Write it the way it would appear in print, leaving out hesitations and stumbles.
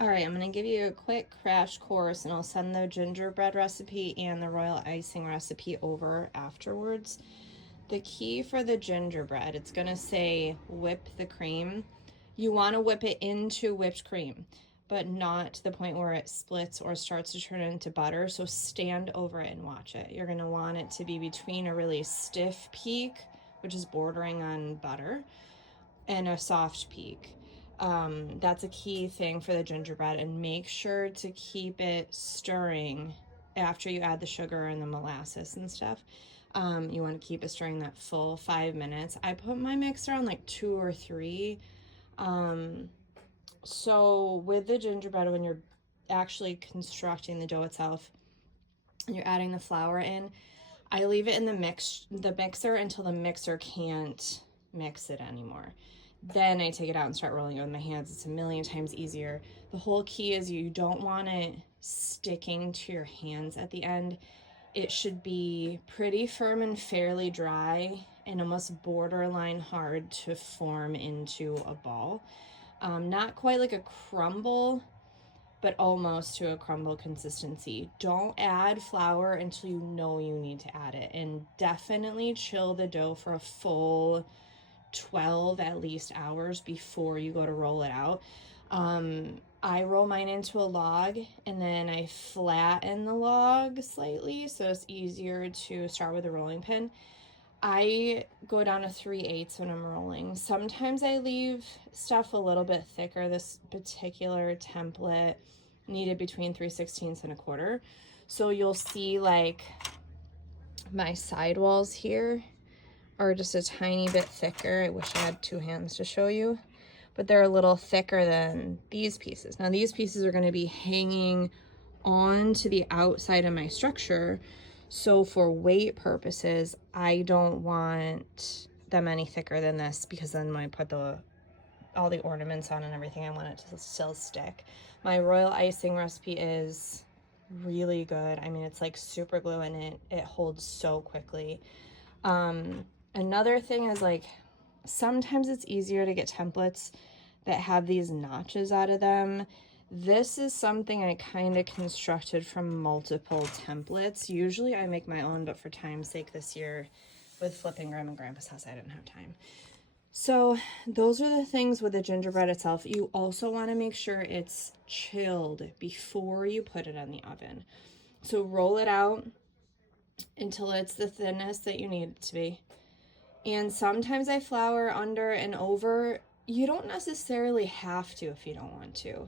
All right, I'm going to give you a quick crash course and I'll send the gingerbread recipe and the royal icing recipe over afterwards. The key for the gingerbread, it's going to say whip the cream. You want to whip it into whipped cream, but not to the point where it splits or starts to turn into butter. So stand over it and watch it. You're going to want it to be between a really stiff peak, which is bordering on butter, and a soft peak. That's a key thing for the gingerbread, and make sure to keep it stirring after you add the sugar and the molasses and stuff. You want to keep it stirring that full 5 minutes. I put my mixer on like 2 or 3. So with the gingerbread, when you're actually constructing the dough itself and you're adding the flour in, I leave it in the mixer until the mixer can't mix it anymore. Then I take it out and start rolling it with my hands. It's a million times easier. The whole key is you don't want it sticking to your hands at the end. It should be pretty firm and fairly dry and almost borderline hard to form into a ball. Not quite like a crumble, but almost to a crumble consistency. Don't add flour until you know you need to add it, and definitely chill the dough for a full 12 at least hours before you go to roll it out. I roll mine into a log and then I flatten the log slightly so it's easier to start with a rolling pin. I go down to 3/8 when I'm rolling. Sometimes I leave stuff a little bit thicker. This particular template needed between 3/16 and a quarter. So you'll see like my sidewalls here are just a tiny bit thicker. I wish I had 2 hands to show you, but they're a little thicker than these pieces. Now these pieces are going to be hanging on to the outside of my structure. So for weight purposes, I don't want them any thicker than this, because then when I put all the ornaments on and everything, I want it to still stick. My royal icing recipe is really good. I mean, it's like super glue and it holds so quickly. Another thing is, like, sometimes it's easier to get templates that have these notches out of them. This is something I kind of constructed from multiple templates. Usually I make my own, but for time's sake this year with flipping Grandma and Grandpa's house, I didn't have time. So those are the things with the gingerbread itself. You also want to make sure it's chilled before you put it in the oven. So roll it out until it's the thinness that you need it to be. And sometimes I flour under and over. You don't necessarily have to if you don't want to.